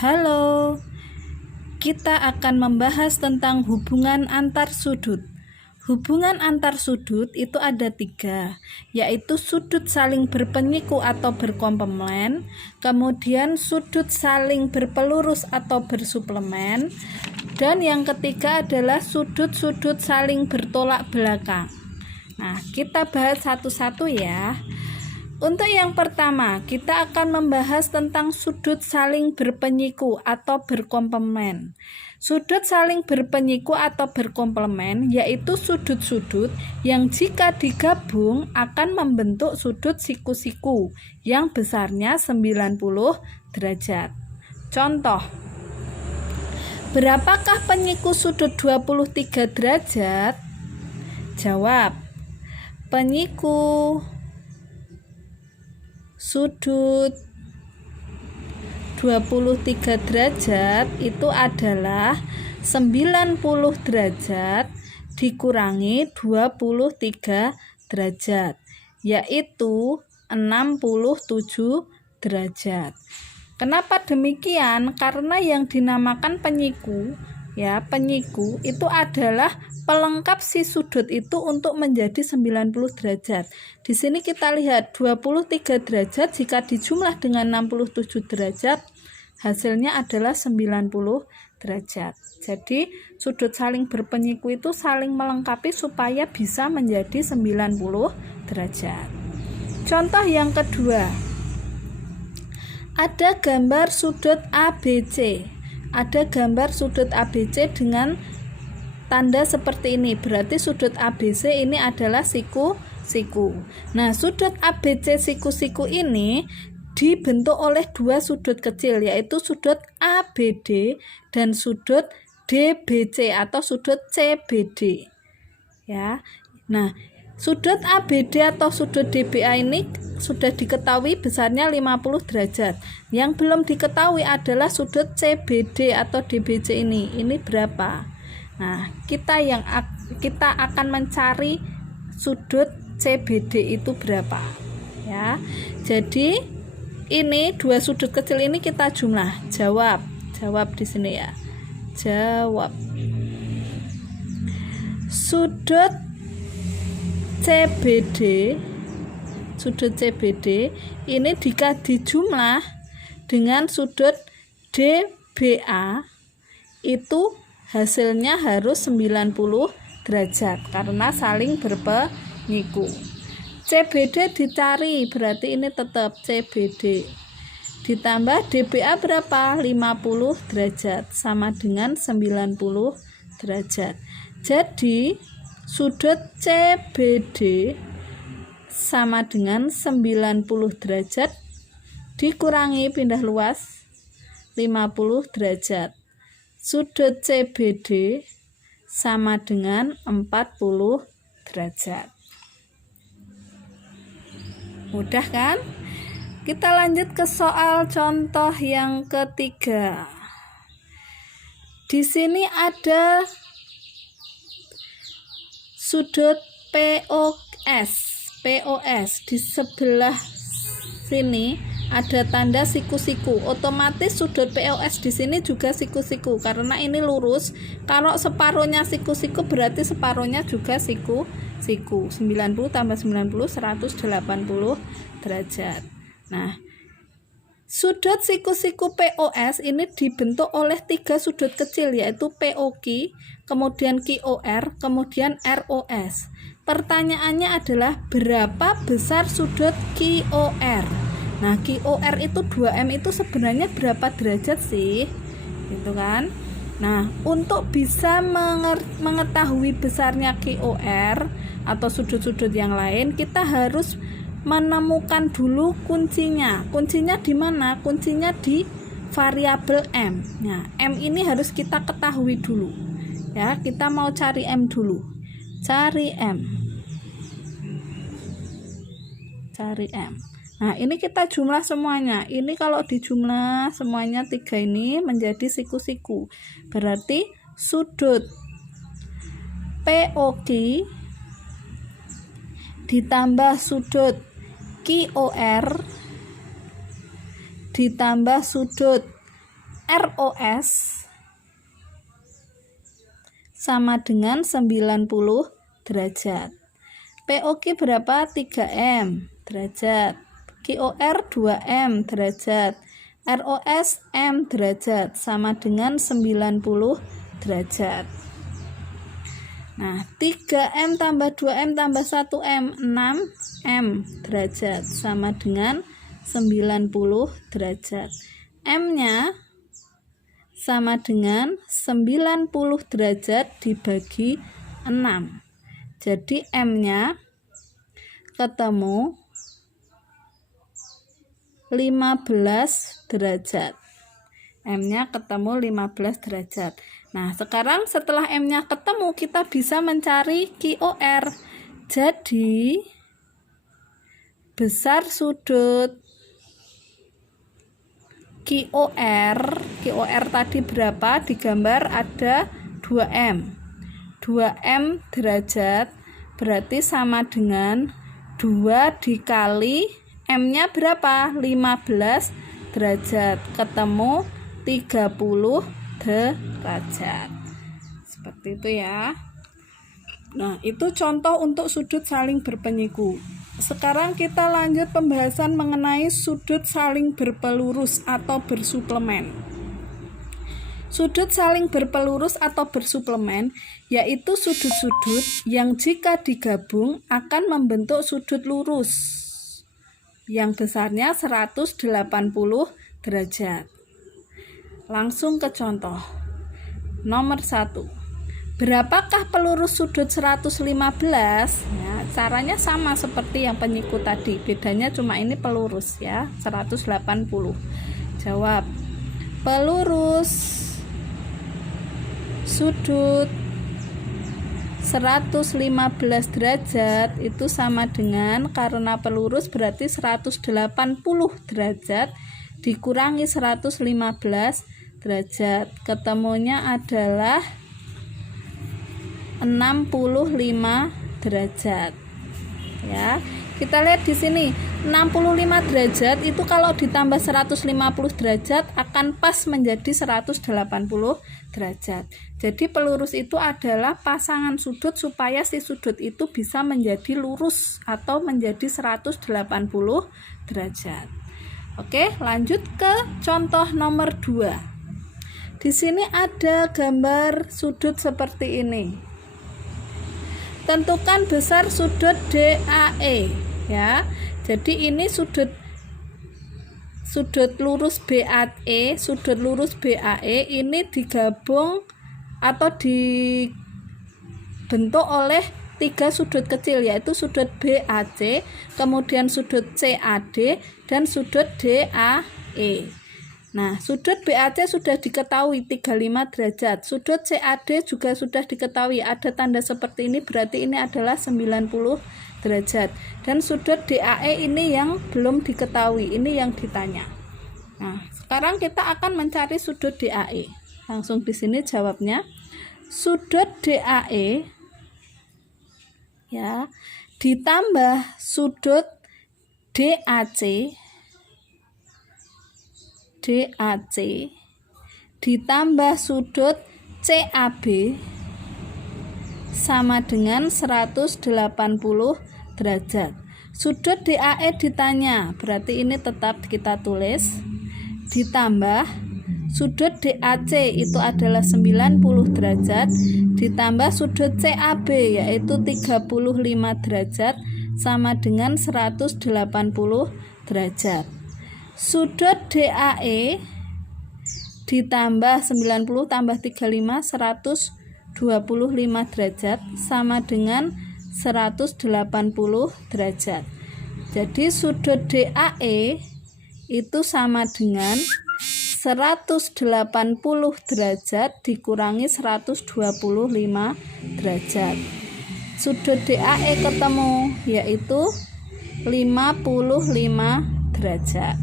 Halo, kita akan membahas tentang hubungan antar sudut. Hubungan antar sudut itu ada 3, yaitu sudut saling berpenyiku atau berkomplement, kemudian sudut saling berpelurus atau bersuplemen, dan yang ketiga adalah sudut-sudut saling bertolak belakang. Nah, kita bahas satu-satu ya. Untuk yang pertama, kita akan membahas tentang sudut saling berpenyiku atau berkomplement. Sudut saling berpenyiku atau berkomplement yaitu sudut-sudut yang jika digabung akan membentuk sudut siku-siku yang besarnya 90 derajat. Contoh, berapakah penyiku sudut 23 derajat? Jawab, penyiku sudut 23 derajat itu adalah 90 derajat dikurangi 23 derajat, yaitu 67 derajat. Kenapa demikian? Karena yang dinamakan penyiku itu adalah pelengkap si sudut itu untuk menjadi 90 derajat. Di sini kita lihat 23 derajat jika dijumlah dengan 67 derajat hasilnya adalah 90 derajat. Jadi sudut saling berpenyiku itu saling melengkapi supaya bisa menjadi 90 derajat. Contoh yang kedua, ada gambar sudut ABC. Ada gambar sudut ABC dengan tanda seperti ini, berarti sudut ABC ini adalah siku-siku. Nah, sudut ABC siku-siku ini dibentuk oleh dua sudut kecil, yaitu sudut ABD dan sudut DBC atau sudut CBD. Ya. Nah, sudut ABD atau sudut DBA ini sudah diketahui besarnya 50 derajat. Yang belum diketahui adalah sudut CBD atau DBC ini. Ini berapa? Nah, kita akan mencari sudut CBD itu berapa. Ya. Jadi, ini dua sudut kecil ini kita jumlah. Jawab di sini ya. Jawab. Sudut CBD ini jika dijumlah dengan sudut DBA itu hasilnya harus 90 derajat karena saling berpenyiku. CBD dicari, berarti ini tetap CBD ditambah DBA berapa? 50 derajat sama dengan 90 derajat. Jadi sudut CBD sama dengan 90 derajat dikurangi pindah luas 50 derajat. Sudut CBD sama dengan 40 derajat. Mudah kan? Kita lanjut ke soal contoh yang ketiga. Di sini ada sudut POS di sebelah sini ada tanda siku-siku. Otomatis sudut POS di sini juga siku-siku karena ini lurus. Kalau separuhnya siku-siku berarti separuhnya juga siku-siku. 90 tambah 90 180 derajat. Nah, sudut siku-siku POS ini dibentuk oleh 3 sudut kecil, yaitu POQ, kemudian QOR, kemudian ROS. Pertanyaannya adalah berapa besar sudut QOR? Nah, QOR itu 2M itu sebenarnya berapa derajat sih? Gitu kan? Nah, untuk bisa mengetahui besarnya QOR atau sudut-sudut yang lain, kita harus menemukan dulu kuncinya. Kuncinya di mana? Kuncinya di variabel M. Nah, M ini harus kita ketahui dulu. Ya, kita mau cari M dulu. Cari M. Nah, ini kita jumlah semuanya. Ini kalau dijumlah semuanya 3 ini menjadi siku-siku. Berarti sudut POQ ditambah sudut QOR ditambah sudut ROS sama dengan 90 derajat. POQ berapa? 3M derajat. QOR 2M derajat. ROS M derajat sama dengan 90 derajat. Nah, 3M tambah 2M tambah 1M 6M derajat sama dengan 90 derajat. M-nya sama dengan 90 derajat dibagi 6. Jadi M-nya ketemu 15 derajat. M-nya ketemu 15 derajat. Nah, sekarang setelah M-nya ketemu, kita bisa mencari QOR. Jadi besar sudut QOR tadi berapa? Di gambar ada 2M. 2M derajat berarti sama dengan 2 dikali M-nya berapa? 15 derajat. Ketemu 30 derajat. Seperti itu ya. Nah, itu contoh untuk sudut saling berpenyiku. Sekarang kita lanjut pembahasan mengenai sudut saling berpelurus atau bersuplemen. Sudut saling berpelurus atau bersuplemen yaitu sudut-sudut yang jika digabung akan membentuk sudut lurus yang besarnya 180 derajat. Langsung ke contoh. Nomor 1. Berapakah pelurus sudut 115? Ya, caranya sama seperti yang penyiku tadi. Bedanya cuma ini pelurus ya, 180. Jawab. Pelurus sudut 115 derajat itu sama dengan, karena pelurus berarti 180 derajat dikurangi 115 derajat. Ketemunya adalah 65 derajat. Ya, kita lihat di sini 65 derajat itu kalau ditambah 150 derajat akan pas menjadi 180 derajat. Jadi pelurus itu adalah pasangan sudut supaya si sudut itu bisa menjadi lurus atau menjadi 180 derajat. Oke, lanjut ke contoh nomor 2. Di sini ada gambar sudut seperti ini. Tentukan besar sudut DAE ya. Jadi ini sudut lurus BAE, sudut lurus BAE ini digabung atau dibentuk oleh 3 sudut kecil, yaitu sudut BAC, kemudian sudut CAD dan sudut DAE. Nah, sudut BAC sudah diketahui 35 derajat. Sudut CAD juga sudah diketahui. Ada tanda seperti ini berarti ini adalah 90 derajat. Dan sudut DAE ini yang belum diketahui. Ini yang ditanya. Nah, sekarang kita akan mencari sudut DAE. Langsung di sini jawabnya. Sudut DAE ya ditambah sudut DAC ditambah sudut CAB sama dengan 180 derajat. Sudut DAE ditanya, berarti ini tetap kita tulis, ditambah sudut DAC itu adalah 90 derajat, ditambah sudut CAB yaitu 35 derajat sama dengan 180 derajat. Sudut DAE ditambah 90 tambah 35 125 derajat sama dengan 180 derajat. Jadi sudut DAE itu sama dengan 180 derajat dikurangi 125 derajat. Sudut DAE ketemu yaitu 55 derajat.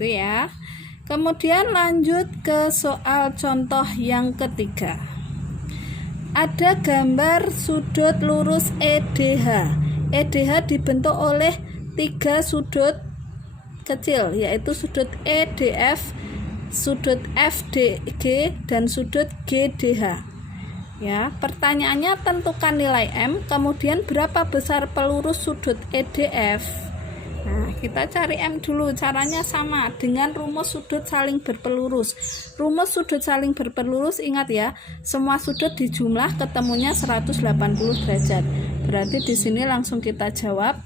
Gitu ya. Kemudian lanjut ke soal contoh yang ketiga. Ada gambar sudut lurus EDH. EDH dibentuk oleh 3 sudut kecil, yaitu sudut EDF, sudut FDG dan sudut GDH. Ya, pertanyaannya tentukan nilai M, kemudian berapa besar pelurus sudut EDF. Nah, kita cari M dulu. Caranya sama dengan rumus sudut saling berpelurus. Rumus sudut saling berpelurus, ingat ya, semua sudut dijumlah ketemunya 180 derajat. Berarti di sini langsung kita jawab.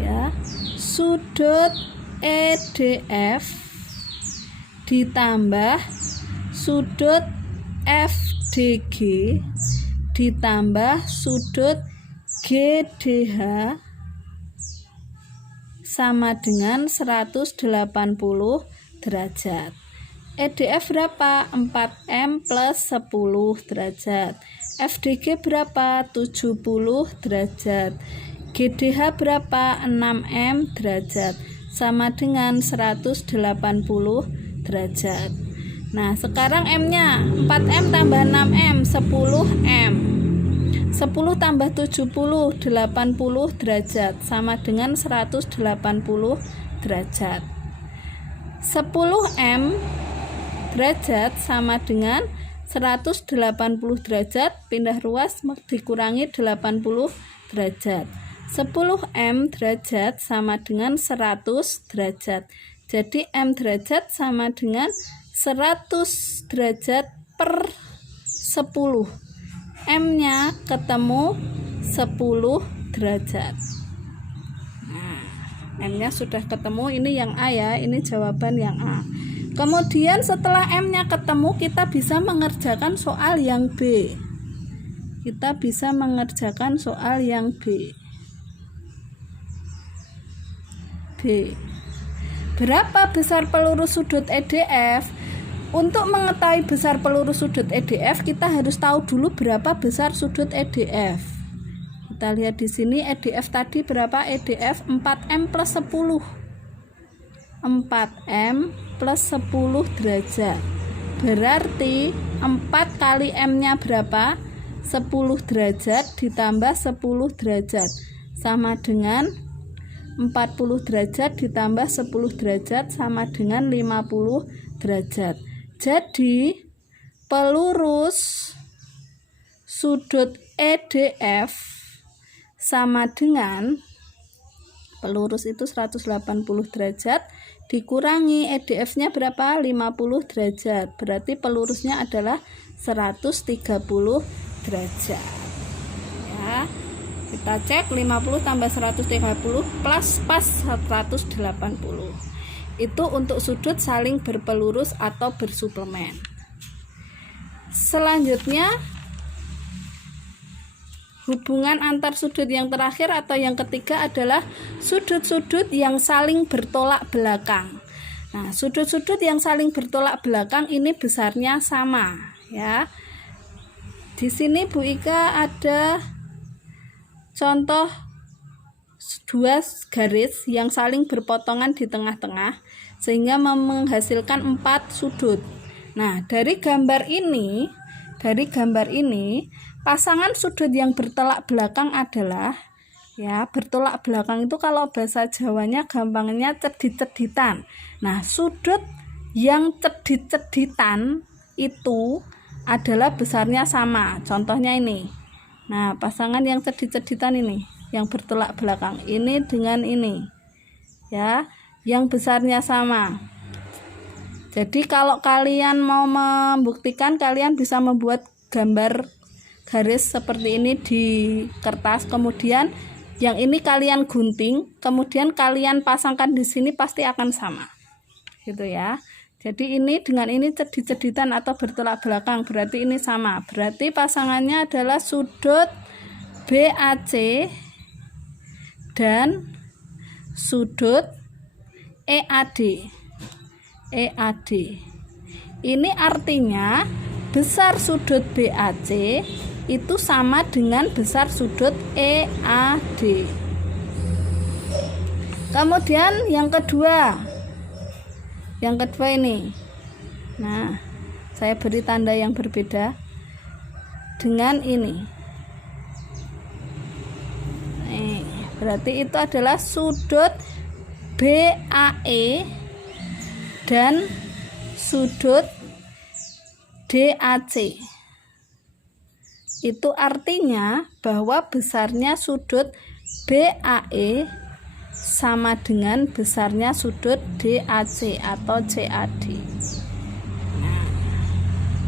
Ya, sudut EDF ditambah sudut FDG ditambah sudut GDH sama dengan 180 derajat. EDF berapa? 4M plus 10 derajat. FDG berapa? 70 derajat. GDH berapa? 6M derajat. Sama dengan 180 derajat. Nah, sekarang M-nya 4M tambah 6M, 10M. 10 tambah 70, 80 derajat, sama dengan 180 derajat. 10M derajat sama dengan 180 derajat, pindah ruas dikurangi 80 derajat. 10M derajat sama dengan 100 derajat. Jadi M derajat sama dengan 100 derajat per 10. M-nya ketemu 10 derajat. Nah, M-nya sudah ketemu, ini yang A ya, ini jawaban yang A. Kemudian setelah M-nya ketemu, kita bisa mengerjakan soal yang B. Kita bisa mengerjakan soal yang B. B. Berapa besar pelurus sudut EDF? Untuk mengetahui besar pelurus sudut EDF, kita harus tahu dulu berapa besar sudut EDF. Kita lihat di sini EDF tadi berapa? EDF 4M plus 10. 4M plus 10 derajat. Berarti 4 kali M-nya berapa? 10 derajat ditambah 10 derajat. Sama dengan 40 derajat ditambah 10 derajat sama dengan 50 derajat. Jadi pelurus sudut EDF sama dengan, pelurus itu 180 derajat dikurangi EDF-nya berapa? 50 derajat. Berarti pelurusnya adalah 130 derajat. Ya. Kita cek 50 tambah 130 plus pas 180. Itu untuk sudut saling berpelurus atau bersuplemen. Selanjutnya, hubungan antar sudut yang terakhir atau yang ketiga adalah sudut-sudut yang saling bertolak belakang. Nah, sudut-sudut yang saling bertolak belakang ini besarnya sama, ya. Di sini Bu Ika ada contoh dua garis yang saling berpotongan di tengah-tengah sehingga menghasilkan 4 sudut. Nah, dari gambar ini pasangan sudut yang bertolak belakang adalah, ya, bertolak belakang itu kalau bahasa Jawanya gampangnya cedit-ceditan. Nah, sudut yang cedit-ceditan itu adalah besarnya sama. Contohnya ini. Nah, pasangan yang cedit-ceditan ini, yang bertolak belakang, ini dengan ini, ya, yang besarnya sama. Jadi kalau kalian mau membuktikan, kalian bisa membuat gambar garis seperti ini di kertas, kemudian yang ini kalian gunting, kemudian kalian pasangkan di sini, pasti akan sama, gitu ya. Jadi ini dengan ini cedit-ceditan atau bertolak belakang, berarti ini sama. Berarti pasangannya adalah sudut BAC dan sudut EAD. Ini artinya besar sudut BAC itu sama dengan besar sudut EAD. Kemudian yang kedua ini. Nah, saya beri tanda yang berbeda dengan ini. Berarti itu adalah sudut BAE dan sudut DAC. Itu artinya bahwa besarnya sudut BAE sama dengan besarnya sudut DAC atau CAD. Nah,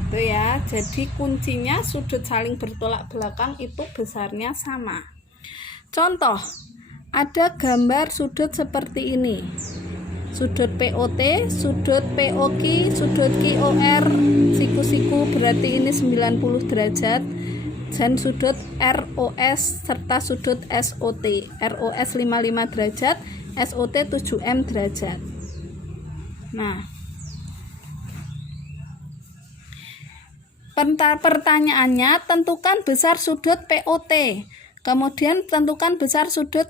itu ya. Jadi kuncinya sudut saling bertolak belakang itu besarnya sama. Contoh, ada gambar sudut seperti ini. Sudut POT, sudut POQ, sudut QOR, siku-siku berarti ini 90 derajat. Dan sudut ROS serta sudut SOT. ROS 55 derajat, SOT 7M derajat. Nah, pertanyaannya, tentukan besar sudut POT. Kemudian tentukan besar sudut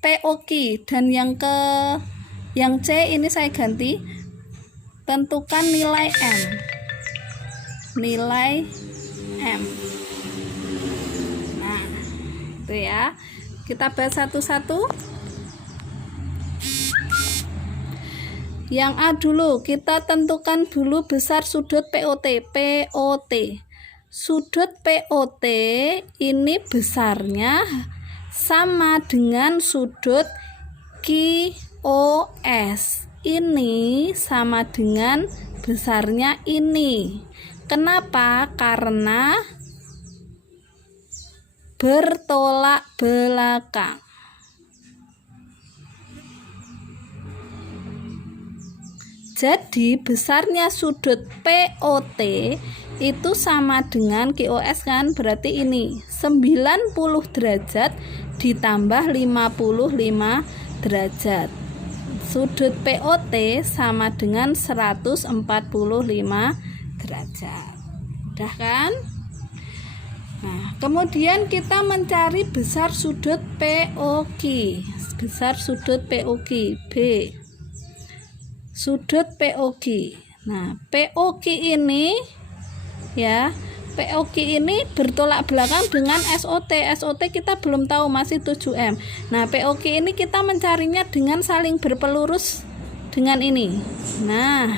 POQ, dan yang C ini saya ganti, tentukan nilai M. Nilai M. Nah, itu ya. Kita bahas satu-satu. Yang A dulu, kita tentukan dulu besar sudut POT. Sudut POT ini besarnya sama dengan sudut QOS. Ini sama dengan besarnya ini. Kenapa? Karena bertolak belakang. Jadi besarnya sudut POT itu sama dengan QOS kan, berarti ini 90 derajat ditambah 55 derajat. Sudut POT sama dengan 145 derajat. Udah kan? Nah, kemudian kita mencari besar sudut POQ. Besar sudut POQ B. Sudut POQ. Nah, POQ ini ya, POQ ini bertolak belakang dengan SOT. SOT kita belum tahu, masih 7M. Nah, POQ ini kita mencarinya dengan saling berpelurus dengan ini. Nah,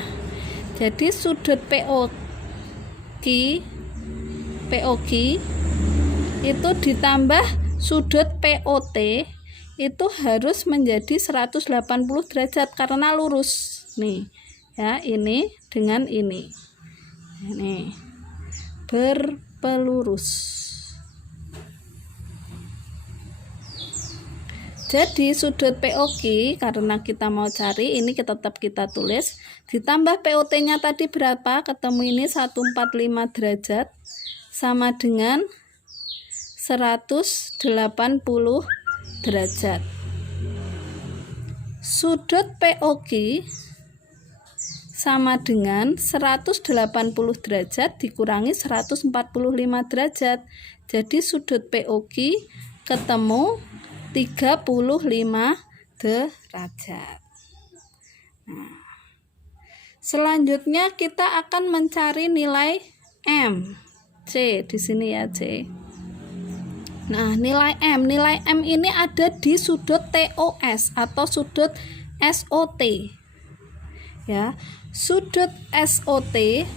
jadi sudut POQ itu ditambah sudut POT itu harus menjadi 180 derajat karena lurus. Nih, ya, ini dengan ini. Ini berpelurus. Jadi sudut POQ karena kita mau cari ini tetap kita tulis, ditambah POT-nya tadi berapa? Ketemu ini 145 derajat sama dengan 180 derajat. Sudut POQ sama dengan 180 derajat dikurangi 145 derajat. Jadi sudut POQ ketemu 35 derajat. Nah, selanjutnya kita akan mencari nilai M. C di sini ya, C. Nah, nilai M ini ada di sudut TOS atau sudut SOT. Ya, sudut SOT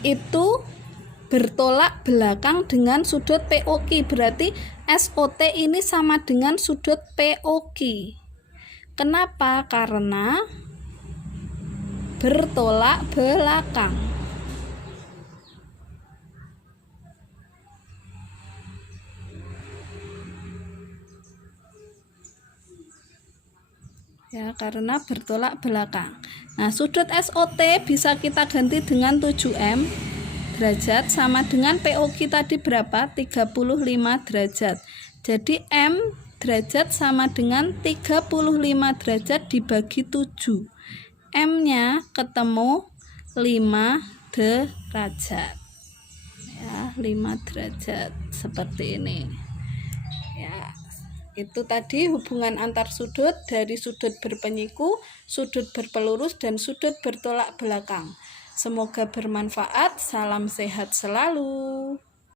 itu bertolak belakang dengan sudut POQ, berarti SOT ini sama dengan sudut POQ. Kenapa? Karena bertolak belakang. Ya, karena bertolak belakang. Nah, sudut SOT bisa kita ganti dengan 7M derajat sama dengan POQ tadi berapa? 35 derajat. Jadi M derajat sama dengan 35 derajat dibagi 7. M-nya ketemu 5 derajat. Ya, 5 derajat seperti ini. Ya. Itu tadi hubungan antar sudut dari sudut berpenyiku, sudut berpelurus, dan sudut bertolak belakang. Semoga bermanfaat. Salam sehat selalu.